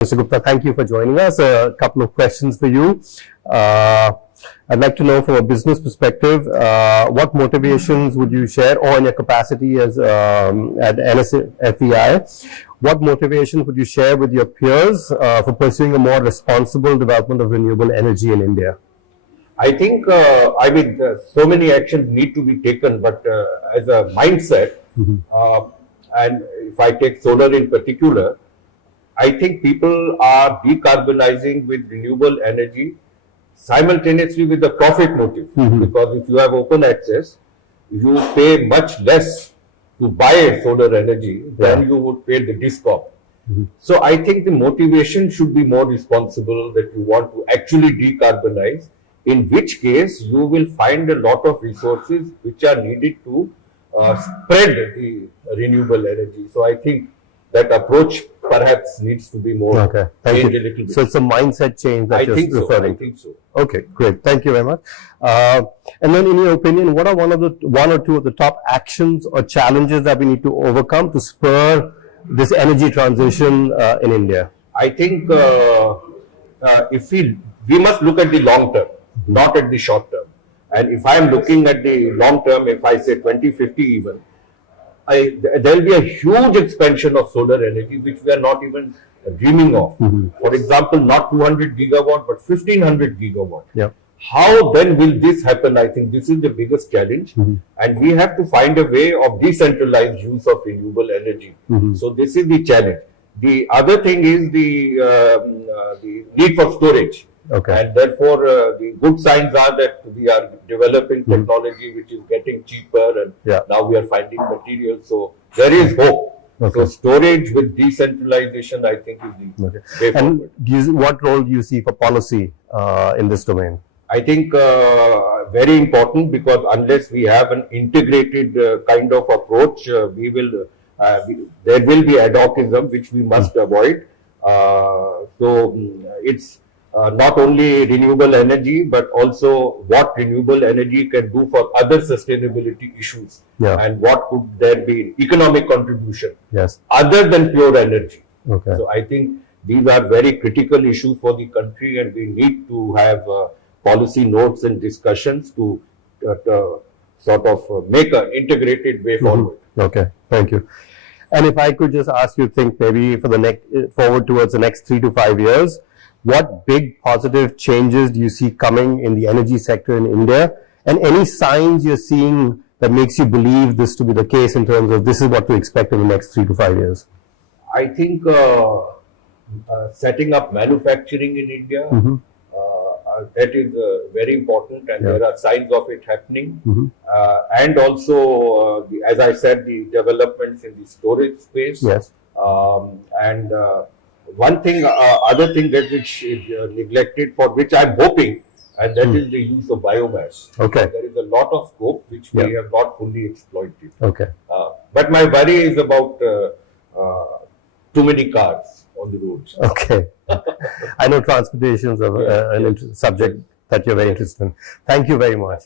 Mr. Gupta, thank you for joining us. A couple of questions for you. I'd like to know from a business perspective, what motivations would you share, or in your capacity as at NSFEI, what motivations would you share with your peers for pursuing a more responsible development of renewable energy in India? I think, so many actions need to be taken, but as a mindset, and if I take solar in particular, I think people are decarbonizing with renewable energy simultaneously with the profit motive. Because if you have open access, you pay much less to buy solar energy than you would pay the DISCOM. So I think the motivation should be more responsible, that you want to actually decarbonize, in which case you will find a lot of resources which are needed to spread the renewable energy. So I think that approach perhaps needs to be more changed a little bit. So it's a mindset change that you're referring to. I think so. Okay, great. Thank you very much. And then in your opinion, what are one or two of the top actions or challenges that we need to overcome to spur this energy transition in India? I think if we must look at the long term, not at the short term. And if I am looking at the long term, if I say 2050 even, there will be a huge expansion of solar energy which we are not even dreaming of. For example, not 200 gigawatt but 1500 gigawatt. How then will this happen? I think this is the biggest challenge, and we have to find a way of decentralized use of renewable energy. So this is the challenge. The other thing is the need for storage. And therefore, the good signs are that we are developing technology which is getting cheaper, and now we are finding materials. So there is hope. So storage with decentralization, I think, is the way forward. And what role do you see for policy in this domain? I think very important, because unless we have an integrated kind of approach, there will be ad hocism which we must avoid. So it's not only renewable energy, but also what renewable energy can do for other sustainability issues, and what could there be economic contribution other than pure energy. So I think these are very critical issues for the country, and we need to have policy notes and discussions to sort of make an integrated way forward. Okay, thank you. And if I could just ask you, think maybe for the next forward towards the next 3 to 5 years, what big positive changes do you see coming in the energy sector in India, and any signs you're seeing that makes you believe this to be the case in terms of this is what to expect in the next 3 to 5 years? I think setting up manufacturing in India, that is very important, and there are signs of it happening. And also, as I said, the developments in the storage space. And one thing, other thing that which is neglected, for which I'm hoping, and that is the use of biomass. There is a lot of scope which we have not fully exploited. But my worry is about too many cars on the roads. I know transportation is a subject that you're very interested in. Thank you very much.